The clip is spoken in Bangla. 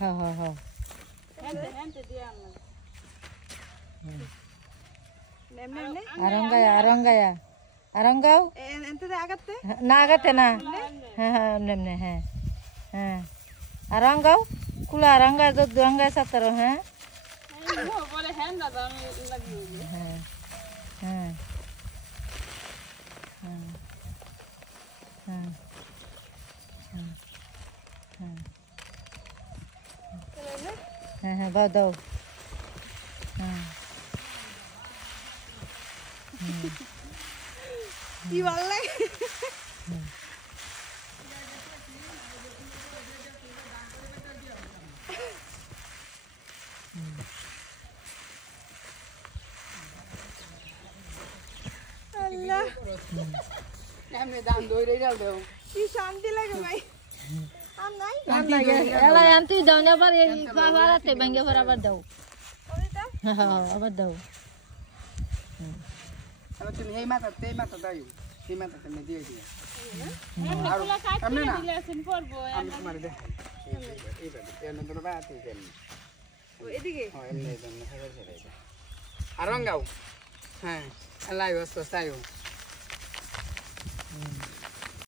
হ্যাঁ হ্যাঁ হ্যাঁ আরঙ্গায়া আরঙ্গাও না আগাতে না হ্যাঁ হ্যাঁ এমনি হ্যাঁ হ্যাঁ আরঙ্গাও কুলা আরঙ্গায় দুরঙ্গায় সাতারো হ্যাঁ হ্যাঁ হ্যাঁ হ্যাঁ হ্যাঁ হ্যাঁ দাও দাও হ্যাঁ কি ভালো লাগে আল্লাহ এমনি দাম ধরে যাও কি শান্তি লাগে ভাই আর নাই এলা আনতে দাও না আবার এই বাবারাতে ভাঙ্গে ভরা আবার দাও হ্যাঁ আবার দাও আবার তুমি এই মাথাতে দাও এই মাথাতে আমি দিয়ে দিই আর আপনি না দিলেছেন পড়বো আমি তোমার দে এইভাবে এনে ধরে বাতে দেন এদিকে এমনি দেন আর রঙাও হ্যাঁ আল্লাহ ওয়াস তাইও